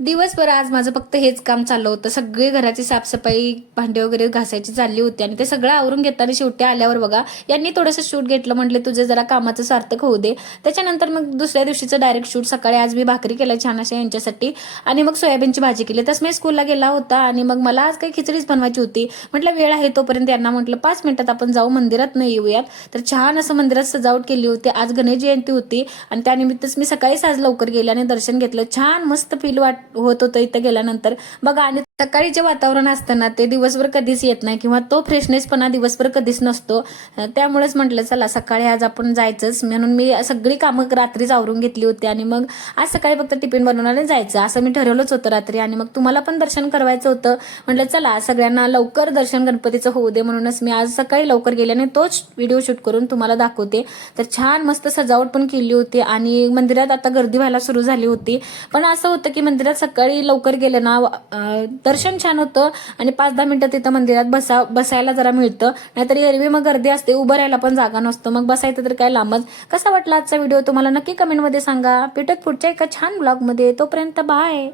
दिवसभर आज माझं फक्त हेच काम चाललं होतं. सगळी घराची साफसफाई, भांडे वगैरे घासायची चालली होती आणि ते सगळं आवरून घेताना शेवटी आल्यावर बघा यांनी थोडंसं शूट घेतलं. म्हटलं तुझे जरा कामाचं सार्थक होऊ दे. त्याच्यानंतर मग दुसऱ्या दिवशीचं डायरेक्ट शूट. सकाळी आज मी भाकरी केल्या छान अशा यांच्यासाठी आणि मग सोयाबीनची भाजी केली. तसं मी स्कूलला गेला होता आणि मग मला आज काही खिचडीच बनवायची होती. म्हटलं वेळ आहे तोपर्यंत यांना म्हटलं 5 मिनिटात आपण जाऊ मंदिरात नाही येऊयात. तर छान असं मंदिरात सजावट केली होती. आज गणेश जयंती होती आणि त्यानिमित्तच मी सकाळीच आज लवकर गेले आणि दर्शन घेतलं. छान मस्त फील होत होतं इथं गेल्यानंतर बघा. आणि सकाळी जे वातावरण असतं ना ते दिवसभर कधीच येत नाही किंवा तो फ्रेशनेसपणा दिवसभर कधीच नसतो. त्यामुळेच म्हटलं चला सकाळी आज आपण जायचंच म्हणून मी सगळी कामं रात्रीच आवरून घेतली होती आणि मग आज सकाळी फक्त टिफिन बनवण्याला जायचं असं मी ठरवलंच होतं रात्री. आणि मग तुम्हाला पण दर्शन करायचं होतं. म्हटलं चला सगळ्यांना लवकर दर्शन गणपतीचं होऊ दे म्हणूनच मी आज सकाळी लवकर गेले आणि तोच व्हिडिओ शूट करून तुम्हाला दाखवते. तर छान मस्त सजावट पण केली होती आणि मंदिरात आता गर्दी व्हायला सुरू झाली होती. पण असं होतं की मंदिरात सकाळी लवकर गेलं ना दर्शन छान होतं आणि 5-10 मिनिटं तिथं मंदिरात बसायला जरा मिळतं. नाहीतर एरवी मग गर्दी असते, उभं राहायला पण जागा नसतं, मग बसायचं तर काय लांबच. कसा वाटला आजचा व्हिडिओ तुम्हाला नक्की कमेंटमध्ये सांगा. भेटत पुढच्या एका छान ब्लॉगमध्ये. तोपर्यंत बाय.